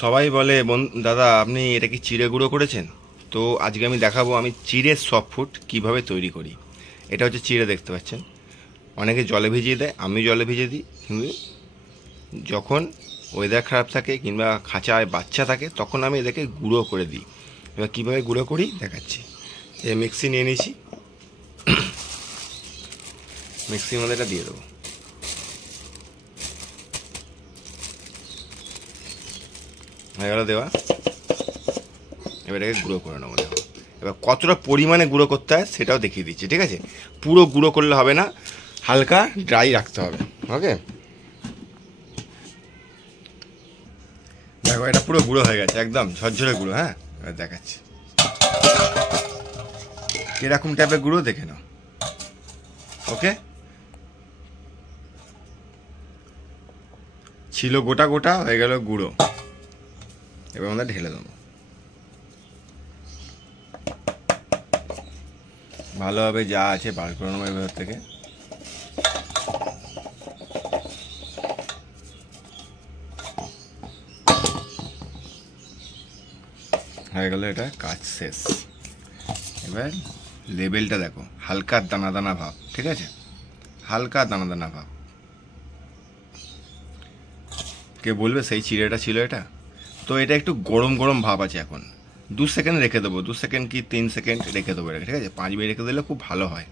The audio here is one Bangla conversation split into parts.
সবাই বলে, বোন, দাদা, আপনি এটা কি চিড়ে গুঁড়ো করেছেন? তো আজকে আমি দেখাবো, আমি চিড়ের সফট ফুড কীভাবে তৈরি করি। এটা হচ্ছে চিড়ে, দেখতে পাচ্ছেন? অনেকে জলে ভিজিয়ে দেয়, আমি জলে ভিজিয়ে দিই। কিন্তু যখন ওয়েদার খারাপ থাকে কিংবা খাঁচায় বাচ্চা থাকে, তখন আমি এদেরকে গুঁড়ো করে দিই। এবার কীভাবে গুঁড়ো করি? দেখাচ্ছি। এই মিক্সি নিয়ে নিয়েছি। মিক্সির মধ্যে এটা দিয়ে দেবো। হয়ে গেল দেওয়া। এবার এটাকে গুঁড়ো করে নেব, দেখো। এবার কতটা পরিমাণে গুঁড়ো করতে হয় সেটাও দেখিয়ে দিচ্ছি, ঠিক আছে? পুরো গুঁড়ো করলে হবে না, হালকা ড্রাই রাখতে হবে ওকে দেখো, এটা পুরো গুঁড়ো হয়ে গেছে, একদম ঝরঝরে গুঁড়ো হ্যাঁ? এবার দেখাচ্ছি। কীরকম টাইপের গুঁড়ো দেখে নাও ওকে ছিল গোটা গোটা, হয়ে গেল গুঁড়ো। এবার আমরা ঢেলে দেবো। ভালোভাবে যা আছে বার করে নেব এবার থেকে। হয়ে গেল এটা কাজ শেষ। এবার লেবেলটা দেখো, হালকা দানা দানা ভাব, ঠিক আছে? হালকা দানা দানা ভাব। কে বলবে সেই চিড়েটা ছিল এটা? তো এটা একটু গরম গরম ভাব আছে এখন। দু সেকেন্ড রেখে দেবো, দু সেকেন্ড কি তিন সেকেন্ড রেখে দেবো এটা, ঠিক আছে? পাঁচ মিনিট রেখে দিলে খুব ভালো হয়।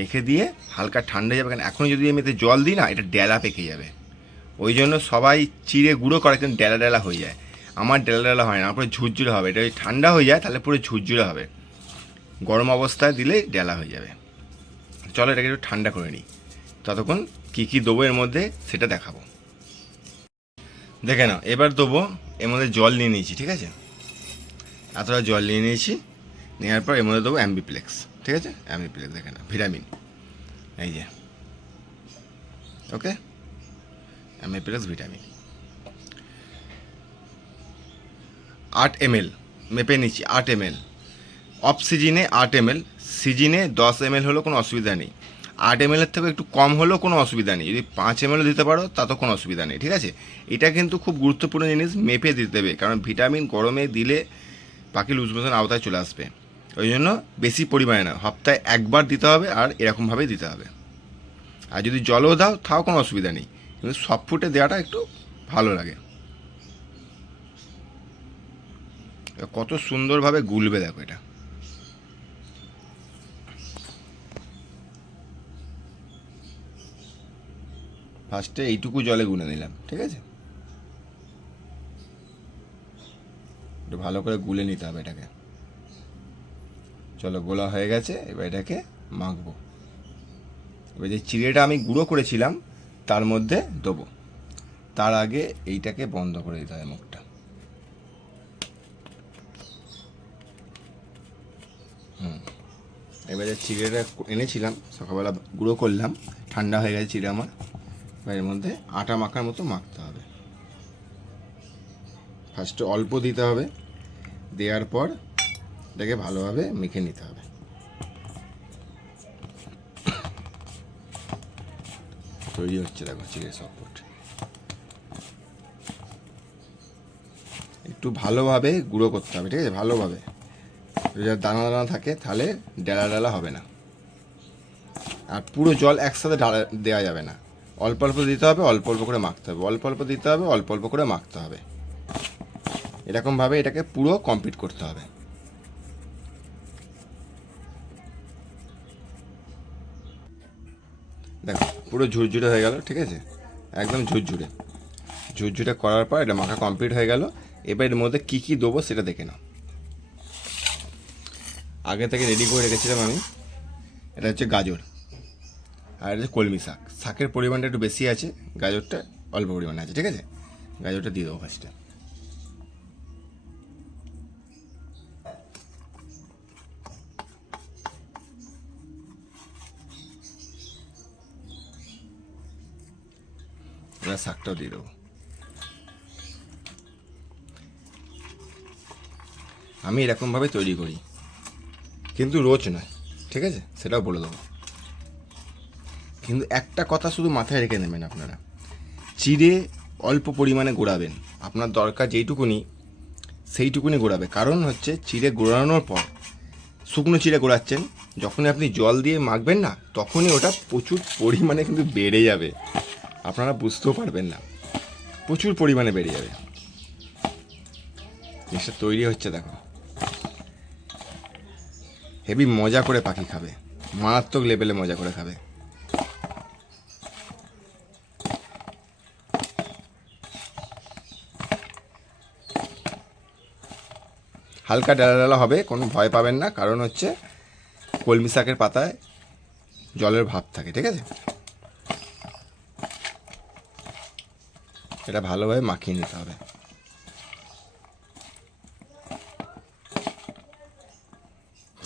রেখে দিয়ে হালকা ঠান্ডা যাবে, কারণ এখন যদি আমি এতে জল দিই না, এটা ডেলা পেকে যাবে। ওই জন্য সবাই চিড়ে গুঁড়ো করে কিন্তু ডেলা ডেলা হয়ে যায়। আমার ডেলা ডেলা হয় না, আমার পুরো ঝুরঝুরে হবে। এটা যদি ঠান্ডা হয়ে যায়, তাহলে পুরো ঝুরঝুরে হবে। গরম অবস্থায় দিলেই ডেলা হয়ে যাবে। চলো এটাকে একটু ঠান্ডা করে নিই। ততক্ষণ কী কী দেবো এর মধ্যে, সেটা দেখাবো। দেখে নাও, এবার দেবো এর মধ্যে জল নিয়ে নিয়েছি, ঠিক আছে? এতটা জল নিয়ে নিয়েছি নেওয়ার পর এর মধ্যে দেবো অ্যাম্বিপ্লেক্স, ঠিক আছে? অ্যাম্বিপ্লেক্স, দেখে নাও, ভিটামিন। এই যে, ওকে? অ্যাম্বিপ্লেক্স, ভিটামিন। আট এমএল, মেপে নিচ্ছি, আট এমএল। অফ সিজিনে আট এমএল, সিজিনে দশ এমএল হলেও কোনো অসুবিধা নেই। আট এম থেকে একটু কম হলেও কোনো অসুবিধা নেই। যদি পাঁচ এম দিতে পারো তাতেও কোনো অসুবিধা নেই, ঠিক আছে? এটা কিন্তু খুব গুরুত্বপূর্ণ জিনিস, মেপে দিতে হবে, কারণ ভিটামিন গরমে দিলে পাখি লুজ আওতায় চলে আসবে। ওই জন্য বেশি পরিমাণে না, সপ্তাহে একবার দিতে হবে আর এরকমভাবে দিতে হবে। আর যদি জলও দাও, তাও কোনো অসুবিধা নেই, কিন্তু সব ফুটে দেওয়াটা একটু ভালো লাগে। কত সুন্দরভাবে গুলবে দেখো এটা। ফার্স্টে এইটুকু জলে গুনে নিলাম, ঠিক আছে? একটু ভালো করে গুলে নিতে হবে এটাকে। চলো, গোলা হয়ে গেছে, এবার এটাকে মাখবো। এবার যে চিড়েটা আমি গুঁড়ো করেছিলাম, তার মধ্যে দেবো। তার আগে এইটাকে বন্ধ করে দিতে হবে মুখটা। হুম। এবারে চিড়েটা এনেছিলাম, সকালবেলা গুঁড়ো করলাম, ঠান্ডা হয়ে গেছে চিড়ে আমার। এর মধ্যে আটা মাখার মতো মাখতে হবে। ফার্স্টে অল্প দিতে হবে, দেওয়ার পর এটাকে ভালোভাবে মেখে নিতে হবে। তৈরি হচ্ছে দেখো চিড়ে সপোর্ট একটু ভালোভাবে গুঁড়ো করতে হবে, ঠিক আছে? ভালোভাবে। যদি দানা দানা থাকে তাহলে ডেলা ডেলা হবে না। আর পুরো জল একসাথে ঢালা দেওয়া যাবে না। অল্প অল্প দিতে হবে, অল্প অল্প করে মাখতে হবে। অল্প অল্প দিতে হবে, অল্প অল্প করে মাখতে হবে। এরকমভাবে এটাকে পুরো কমপ্লিট করতে হবে। দেখো, পুরো ঝুরঝুরে হয়ে গেল, ঠিক আছে? একদম ঝুরঝুরে। ঝুরঝুরে করার পর এটা মাখা কমপ্লিট হয়ে গেল। এবার এর মধ্যে কী কী দেবো সেটা দেখে নাও। আগে থেকে রেডি করে রেখেছিলাম আমি। এটা হচ্ছে গাজর। আর হচ্ছে কলমি শাক। শাকের পরিমাণটা একটু বেশি আছে, গাজরটা অল্প পরিমাণে আছে, ঠিক আছে? গাজরটা দিয়ে দেবো ফার্স্টে এবার শাকটাও দিয়ে দেবো। আমি এরকমভাবে তৈরি করি, কিন্তু রোজ নয়, ঠিক আছে? সেটাও বলে দেবো। কিন্তু একটা কথা শুধু মাথায় রেখে নেবেন আপনারা। চিড়ে অল্প পরিমাণে গোড়াবেন। আপনার দরকার যেইটুকুনি, সেইটুকুনি গোড়াবে। কারণ হচ্ছে চিড়ে গোড়ানোর পর শুকনো চিড়ে গোড়াচ্ছেন, যখনই আপনি জল দিয়ে মাখবেন না, তখনই ওটা প্রচুর পরিমাণে কিন্তু বেড়ে যাবে। আপনারা বুঝতেও পারবেন না। প্রচুর পরিমাণে বেড়ে যাবে। জিনিসটা তৈরি হচ্ছে, দেখো। হেভি মজা করে পাখি খাবে। মারাত্মক লেভেলে মজা করে খাবে। হালকা ডালা ডালা হবে কোনো ভয় পাবেন না। কারণ হচ্ছে কলমি শাকের পাতায় জলের ভাব থাকে ঠিক আছে? এটা ভালোভাবে মাখিয়ে নিতে হবে।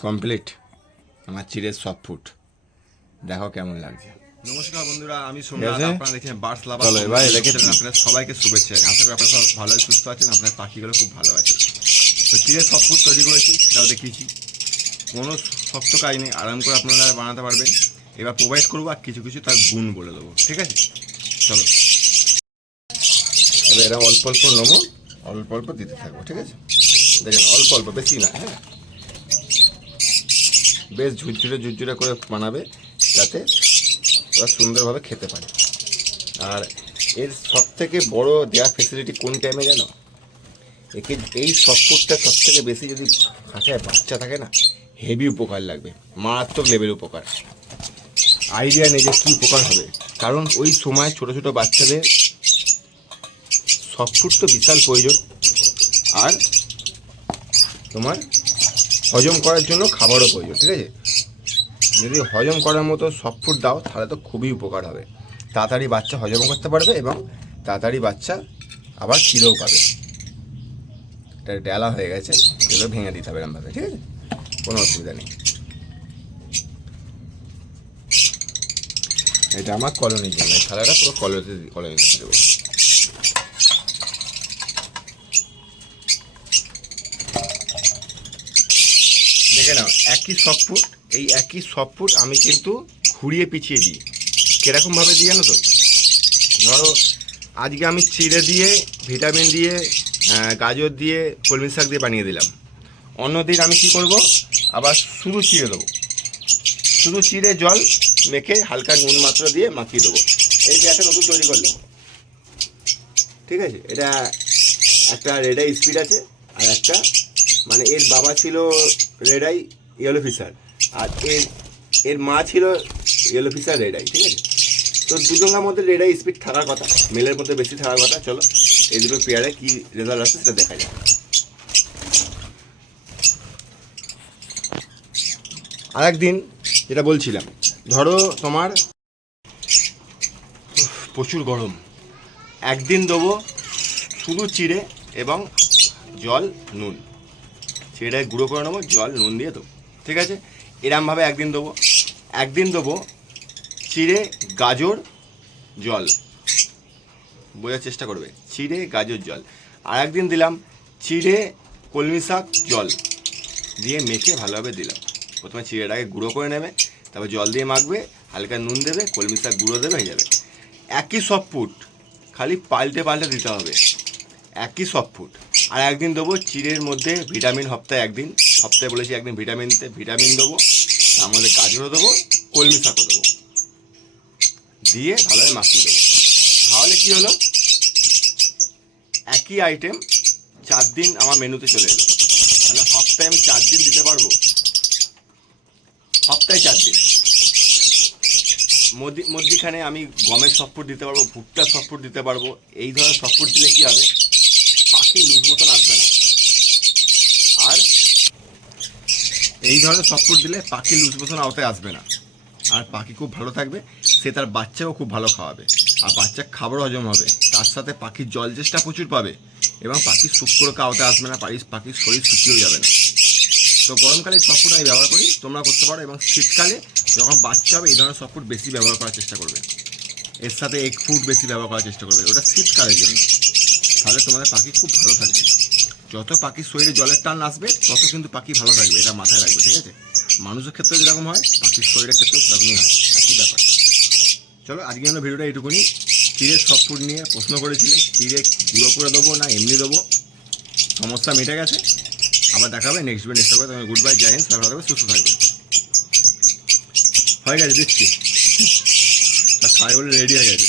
কমপ্লিট। আমার চিড়ের সব ফুট। দেখো কেমন লাগছে। নমস্কার বন্ধুরা আমি সোমনাথ আপনারা দেখছেন বার্ডস লাভার সবাইকে শুভেচ্ছা আশা করি আপনারা সব ভালো সুস্থ আছেন। আপনার পাখিগুলো খুব ভালো আছে। তো চিড়ের সব ফুড তৈরি করেছি, সেটাও দেখিয়েছি। কোনো শক্ত কাজ নেই, আরাম করে আপনারা বানাতে পারবেন। এবার প্রোভাইড করব আর কিছু কিছু তার গুণ বলে দেবো, ঠিক আছে? চলো। এবার এরা অল্প অল্প নমো অল্প অল্প দিতে থাকব, ঠিক আছে? দেখেন, অল্প অল্প, বেশি না হ্যাঁ? বেশ ঝুরঝুরে ঝুরঝুরে করে বানাবে, যাতে ওরা সুন্দরভাবে খেতে পারে। আর এর সব থেকে বড় দেওয়ার ফেসিলিটি কোন টাইমে জানো? একে এই সফটফুডটা সব থেকে বেশি যদি খাঁচায় বাচ্চা থাকে না হেভি উপকার লাগবে, মারাত্মক লেভেল উপকার। আইডিয়া নেই যে কী উপকার হবে। কারণ ওই সময় ছোট ছোট বাচ্চাদের সফটফুড তো বিশাল প্রয়োজন। আর তোমার হজম করার জন্য খাবারও প্রয়োজন, ঠিক আছে? যদি হজম করার মতো সফটফুড দাও, তাহলে তো খুবই উপকার হবে। তাড়াতাড়ি বাচ্চা হজম করতে পারবে এবং তাড়াতাড়ি বাচ্চা আবার খিদেও পাবে। এটা ডেলা হয়ে গেছে, এগুলো ভেঙে দিতে হবে এরমভাবে ঠিক আছে? কোনো অসুবিধা নেই। এটা আমার কলোনির জন্য থালাটা পুরো কলোনিতে কলোনিতে দেবো। দেখে নাও, একই সব ফুট এই একই সব ফুট আমি কিন্তু ঘুরিয়ে পিছিয়ে দিই। কিরকমভাবে দিই জানো তো? ধরো, আজকে আমি চিড়ে দিয়ে, ভিটামিন দিয়ে গাজর দিয়ে, কলমি শাক দিয়ে বানিয়ে দিলাম। অন্যদিন আমি কি করব? আবার শুধু চিড়ে দেবো। শুধু চিড়ে জল মেখে হালকা নুন মাত্র দিয়ে মাখিয়ে দেবো। এই একটা নতুন তৈরি করলাম। ঠিক আছে? এটা একটা রেডাই স্পিড আছে আর একটা মানে এর বাবা ছিল রেডাই ইয়েলো ফিশার আর এর এর মা ছিল ইয়েলো ফিশার রেডাই ঠিক আছে? তো দুজনের মধ্যে রেডাই স্পিড থাকার কথা। মেলের মধ্যে বেশি থাকার কথা। চলো, এই দুটো পেয়ারে কি রেজাল্ট আসছে সেটা দেখা যাক। আর একদিন যেটা বলছিলাম, ধরো তোমার প্রচুর গরম। একদিন দেবো শুধু চিড়ে এবং জল, নুন। চিড়েটাকে গুঁড়ো করে নেব, জল, নুন দিয়ে দেবো। ঠিক আছে? এরমভাবে একদিন দেবো। একদিন দেবো চিড়ে, গাজর, জল। বোঝার চেষ্টা করবে। চিড়ে, গাজর, জল। আর একদিন দিলাম চিড়ে, কলমি শাক, জল। দিয়ে মেখে ভালোভাবে দিলাম। প্রথমে চিড়েটাকে গুঁড়ো করে নেবে, তারপর জল দিয়ে মাখবে, হালকা নুন দেবে, কলমি শাক গুঁড়ো দেবে, হয়ে যাবে। একই সব ফুট খালি পাল্টে পাল্টে দিতে হবে। একই সব ফুট আর একদিন দেবো চিড়ের মধ্যে ভিটামিন সপ্তাহে একদিন। সপ্তাহে বলেছি একদিন ভিটামিন ভিটামিন দেবো, তার মধ্যে গাজরও দেবো, কলমি শাকও দেবো। দিয়ে ভালোভাবে মাখিয়ে দেবো। তাহলে কী হলো? একই আইটেম চার দিন আমার মেনুতে চলে এলো। মানে সপ্তাহে আমি চার দিন দিতে পারব? সপ্তাহে চার দিন। মধ্যি, মধ্যিখানে আমি গমের সফট দিতে পারব, ভুট্টার সফট দিতে পারব। এই ধরনের সফট দিলে কী হবে? পাখি লুজ মতন আসবে না। আর এই ধরনের সফট দিলে পাখি লুজ মতন আওতায় আসবে না। আর পাখি খুব ভালো থাকবে, সে তার বাচ্চাকেও খুব ভালো খাওয়াবে। আর বাচ্চা খাবারও হজম হবে। তার সাথে পাখির জল চেষ্টা প্রচুর পাবে এবং পাখির শুক্রকে আওতায় আসবে না পাখির পাখির শরীর শুকিয়েও যাবে না। তো গরমকালে সফট আমি ব্যবহার করি, তোমরা করতে পারো এবং শীতকালে যখন বাচ্চা হবে, এই ধরনের সফট বেশি ব্যবহার করার চেষ্টা করবে। এর সাথে এগ ফুড বেশি ব্যবহার করার চেষ্টা করবে। ওটা শীতকালের জন্য। তাহলে তোমাদের পাখি খুব ভালো থাকবে। যত পাখির শরীরে জলের টান আসবে, তত কিন্তু পাখি ভালো থাকবে। এটা মাথায় রাখবে, ঠিক আছে? মানুষের ক্ষেত্রে যেরকম হয় পাখির শরীরের ক্ষেত্রেও সেরকমই হয়। একই ব্যাপার। চলো, আজকে জন্য ভিডিওটা এইটুকুনি। চিড়ে সব ফুড নিয়ে প্রশ্ন করেছিলেন চিড়ে গুঁড়ো করে দেবো না এমনি দেবো? সমস্যা মিটে গেছে। আবার দেখাবে নেক্সট ডে নেক্সট হবে গুড বাই জয় হিন্দ ভালো সুস্থ থাকবে। হয়ে গেছে, দিচ্ছি। আর খাই বলে রেডি হয়ে গেছে।